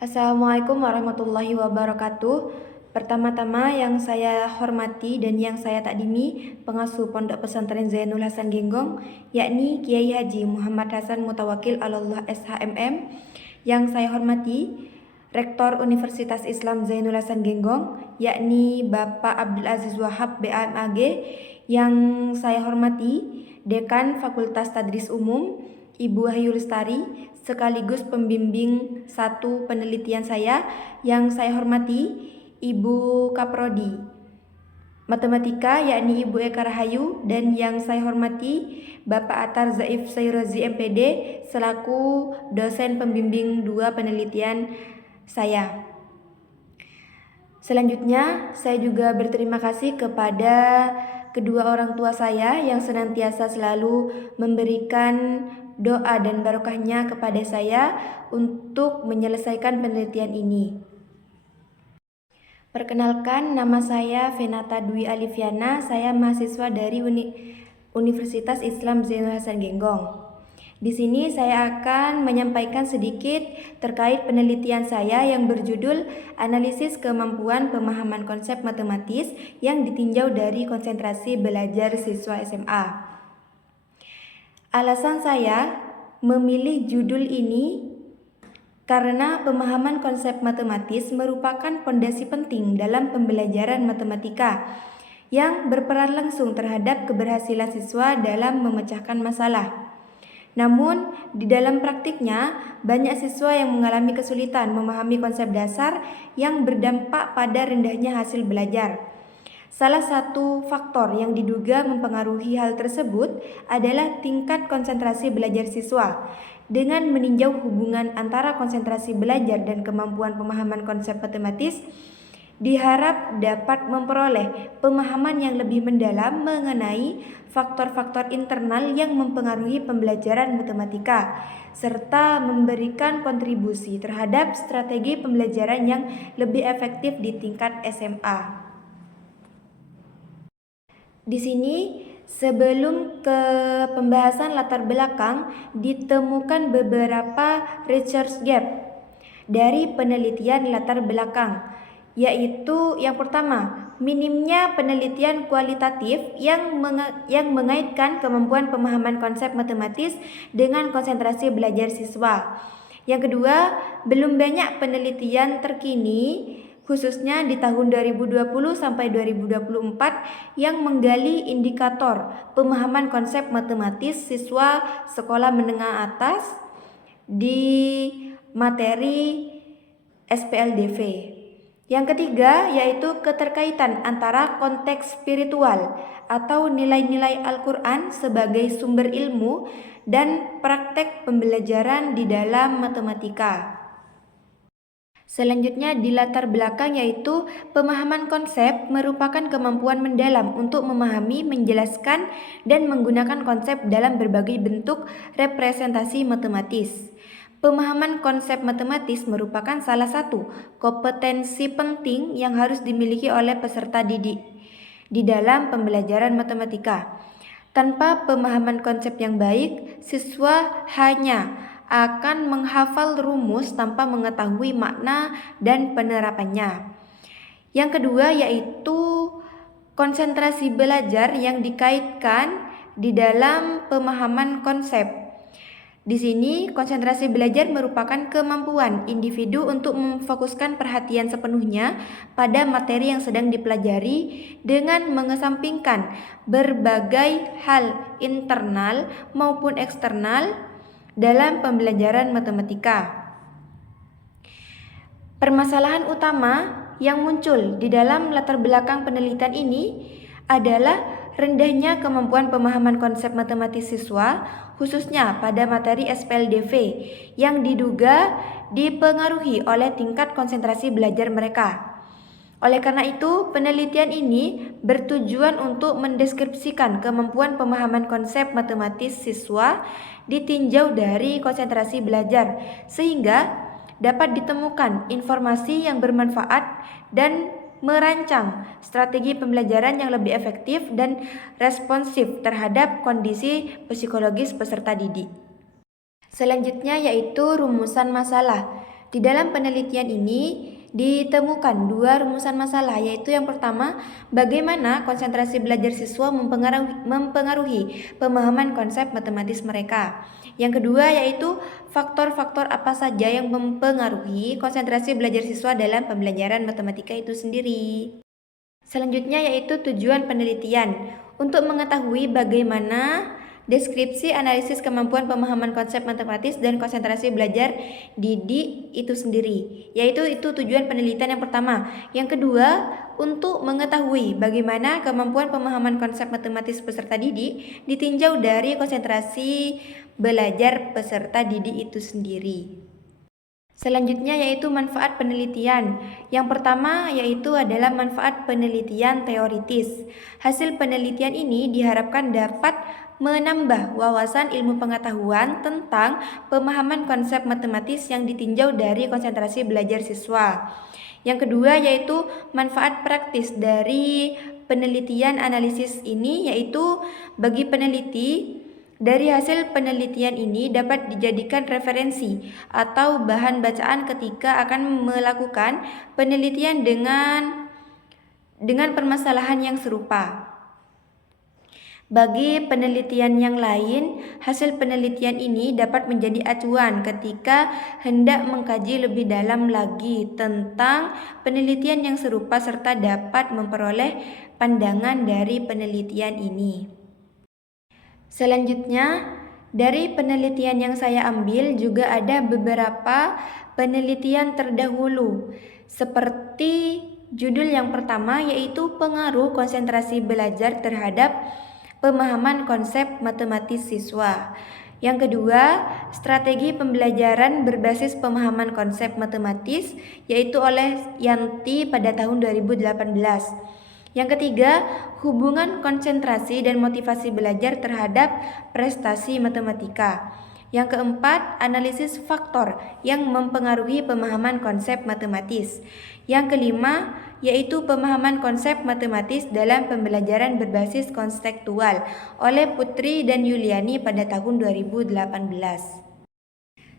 Assalamualaikum warahmatullahi wabarakatuh. Pertama-tama yang saya hormati dan yang saya takdimi pengasuh Pondok Pesantren Zainul Hasan Genggong, yakni Kiai Haji Muhammad Hasan Mutawakil Alallah SHMM. Yang saya hormati Rektor Universitas Islam Zainul Hasan Genggong, yakni Bapak Abdul Aziz Wahab BAMAG. Yang saya hormati Dekan Fakultas Tadris Umum Ibu Wahyu Lestari, sekaligus pembimbing satu penelitian saya. Yang saya hormati Ibu Kaprodi Matematika, yakni Ibu Eka Rahayu, dan yang saya hormati Bapak Atar Zaif Sayrozi MPD, selaku dosen pembimbing dua penelitian saya. Selanjutnya, saya juga berterima kasih kepada kedua orang tua saya yang senantiasa selalu memberikan doa dan barokahnya kepada saya untuk menyelesaikan penelitian ini. Perkenalkan, nama saya Venata Dwi Alifiana. Saya mahasiswa dari Universitas Islam Zainul Hasan Genggong. Di sini saya akan menyampaikan sedikit terkait penelitian saya yang berjudul Analisis Kemampuan Pemahaman Konsep Matematis yang ditinjau dari konsentrasi belajar siswa SMA. Alasan saya memilih judul ini karena pemahaman konsep matematis merupakan fondasi penting dalam pembelajaran matematika yang berperan langsung terhadap keberhasilan siswa dalam memecahkan masalah. Namun, di dalam praktiknya, banyak siswa yang mengalami kesulitan memahami konsep dasar yang berdampak pada rendahnya hasil belajar. Salah satu faktor yang diduga mempengaruhi hal tersebut adalah tingkat konsentrasi belajar siswa. Dengan meninjau hubungan antara konsentrasi belajar dan kemampuan pemahaman konsep matematis, diharap dapat memperoleh pemahaman yang lebih mendalam mengenai faktor-faktor internal yang mempengaruhi pembelajaran matematika, serta memberikan kontribusi terhadap strategi pembelajaran yang lebih efektif di tingkat SMA. Di sini, sebelum ke pembahasan latar belakang, ditemukan beberapa research gap dari penelitian latar belakang, yaitu yang pertama, minimnya penelitian kualitatif yang mengaitkan kemampuan pemahaman konsep matematis dengan konsentrasi belajar siswa. Yang kedua, belum banyak penelitian terkini khususnya di tahun 2020 sampai 2024 yang menggali indikator pemahaman konsep matematis siswa sekolah menengah atas di materi SPLDV. Yang ketiga yaitu keterkaitan antara konteks spiritual atau nilai-nilai Al-Quran sebagai sumber ilmu dan praktek pembelajaran di dalam matematika. Selanjutnya di latar belakang yaitu pemahaman konsep merupakan kemampuan mendalam untuk memahami, menjelaskan, dan menggunakan konsep dalam berbagai bentuk representasi matematis. Pemahaman konsep matematis merupakan salah satu kompetensi penting yang harus dimiliki oleh peserta didik di dalam pembelajaran matematika. Tanpa pemahaman konsep yang baik, siswa hanya akan menghafal rumus tanpa mengetahui makna dan penerapannya. Yang kedua yaitu konsentrasi belajar yang dikaitkan di dalam pemahaman konsep. Di sini, konsentrasi belajar merupakan kemampuan individu untuk memfokuskan perhatian sepenuhnya pada materi yang sedang dipelajari dengan mengesampingkan berbagai hal internal maupun eksternal dalam pembelajaran matematika. Permasalahan utama yang muncul di dalam latar belakang penelitian ini adalah rendahnya kemampuan pemahaman konsep matematis siswa, khususnya pada materi SPLDV, yang diduga dipengaruhi oleh tingkat konsentrasi belajar mereka. Oleh karena itu, penelitian ini bertujuan untuk mendeskripsikan kemampuan pemahaman konsep matematis siswa ditinjau dari konsentrasi belajar, sehingga dapat ditemukan informasi yang bermanfaat dan merancang strategi pembelajaran yang lebih efektif dan responsif terhadap kondisi psikologis peserta didik. Selanjutnya yaitu rumusan masalah. Di dalam penelitian ini ditemukan dua rumusan masalah, yaitu yang pertama, bagaimana konsentrasi belajar siswa mempengaruhi pemahaman konsep matematis mereka. Yang kedua yaitu faktor-faktor apa saja yang mempengaruhi konsentrasi belajar siswa dalam pembelajaran matematika itu sendiri. Selanjutnya yaitu tujuan penelitian. Untuk mengetahui bagaimana deskripsi analisis kemampuan pemahaman konsep matematis dan konsentrasi belajar didik itu sendiri. Yaitu itu tujuan penelitian yang pertama. Yang kedua, untuk mengetahui bagaimana kemampuan pemahaman konsep matematis peserta didik ditinjau dari konsentrasi belajar peserta didik itu sendiri. Selanjutnya yaitu manfaat penelitian. Yang pertama yaitu adalah manfaat penelitian teoritis. Hasil penelitian ini diharapkan dapat menambah wawasan ilmu pengetahuan tentang pemahaman konsep matematis yang ditinjau dari konsentrasi belajar siswa. Yang kedua yaitu manfaat praktis dari penelitian analisis ini, yaitu bagi peneliti, dari hasil penelitian ini dapat dijadikan referensi atau bahan bacaan ketika akan melakukan penelitian dengan permasalahan yang serupa. Bagi penelitian yang lain, hasil penelitian ini dapat menjadi acuan ketika hendak mengkaji lebih dalam lagi tentang penelitian yang serupa serta dapat memperoleh pandangan dari penelitian ini. Selanjutnya, dari penelitian yang saya ambil juga ada beberapa penelitian terdahulu, seperti judul yang pertama yaitu pengaruh konsentrasi belajar terhadap pemahaman konsep matematis siswa. Yang kedua, strategi pembelajaran berbasis pemahaman konsep matematis, yaitu oleh Yanti pada tahun 2018. Yang ketiga, hubungan konsentrasi dan motivasi belajar terhadap prestasi matematika. Yang keempat, analisis faktor yang mempengaruhi pemahaman konsep matematis. Yang kelima, yaitu pemahaman konsep matematis dalam pembelajaran berbasis konstektual oleh Putri dan Yuliani pada tahun 2018.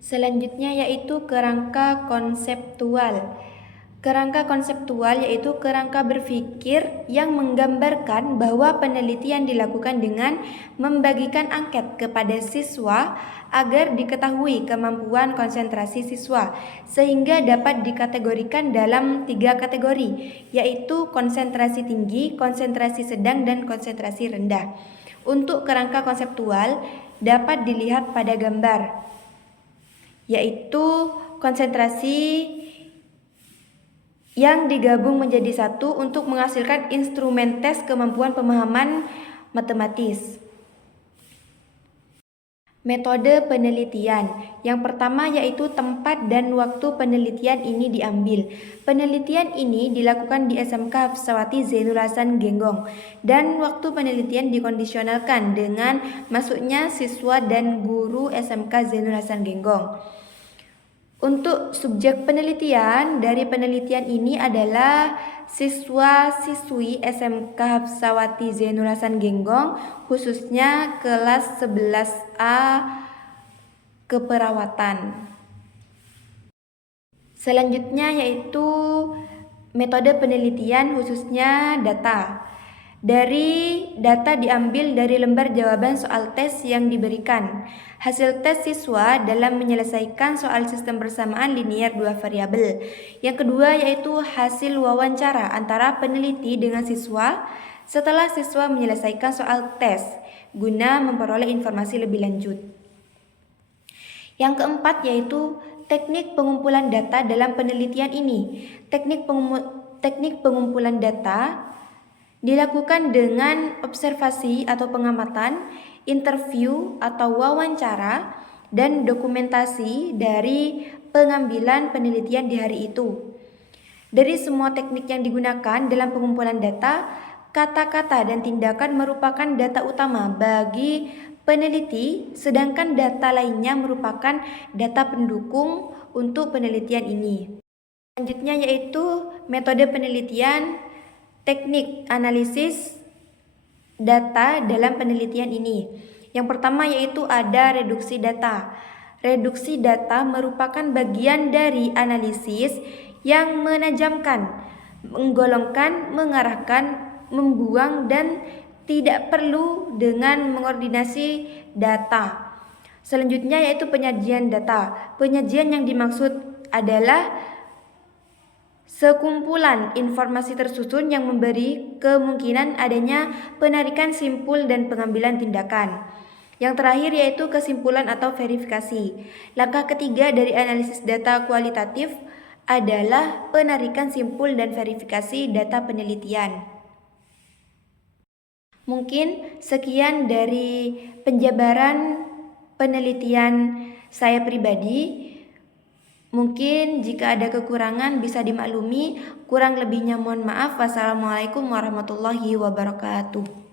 Selanjutnya yaitu kerangka konseptual. Kerangka konseptual yaitu kerangka berpikir yang menggambarkan bahwa penelitian dilakukan dengan membagikan angket kepada siswa agar diketahui kemampuan konsentrasi siswa, sehingga dapat dikategorikan dalam 3 kategori, yaitu konsentrasi tinggi, konsentrasi sedang, dan konsentrasi rendah. Untuk kerangka konseptual dapat dilihat pada gambar, yaitu konsentrasi yang digabung menjadi satu untuk menghasilkan instrumen tes kemampuan pemahaman matematis. Metode penelitian. Yang pertama yaitu tempat dan waktu penelitian ini diambil. Penelitian ini dilakukan di SMK Hafsawati Zainul Hasan Genggong, dan waktu penelitian dikondisionalkan dengan masuknya siswa dan guru SMK Zainul Hasan Genggong. Untuk subjek penelitian dari penelitian ini adalah siswa-siswi SMK Hafsawati Zainul Hasan Genggong, khususnya kelas 11A keperawatan. Selanjutnya yaitu metode penelitian khususnya data. Dari data diambil dari lembar jawaban soal tes yang diberikan. Hasil tes siswa dalam menyelesaikan soal sistem persamaan linear 2 variabel. Yang kedua yaitu hasil wawancara antara peneliti dengan siswa setelah siswa menyelesaikan soal tes guna memperoleh informasi lebih lanjut. Yang keempat yaitu teknik pengumpulan data dalam penelitian ini. Teknik pengumpulan data dilakukan dengan observasi atau pengamatan, interview atau wawancara, dan dokumentasi dari pengambilan penelitian di hari itu. Dari semua teknik yang digunakan dalam pengumpulan data, kata-kata dan tindakan merupakan data utama bagi peneliti, sedangkan data lainnya merupakan data pendukung untuk penelitian ini. Selanjutnya yaitu metode penelitian teknik analisis data dalam penelitian ini. Yang pertama yaitu ada reduksi data. Reduksi data merupakan bagian dari analisis yang menajamkan, menggolongkan, mengarahkan, membuang, dan tidak perlu dengan mengordinasi data. Selanjutnya yaitu penyajian data. Penyajian yang dimaksud adalah sekumpulan informasi tersusun yang memberi kemungkinan adanya penarikan simpul dan pengambilan tindakan. Yang terakhir yaitu kesimpulan atau verifikasi. Langkah ketiga dari analisis data kualitatif adalah penarikan simpul dan verifikasi data penelitian. Mungkin sekian dari penjabaran penelitian saya pribadi. Mungkin jika ada kekurangan bisa dimaklumi, kurang lebihnya mohon maaf. Wassalamualaikum warahmatullahi wabarakatuh.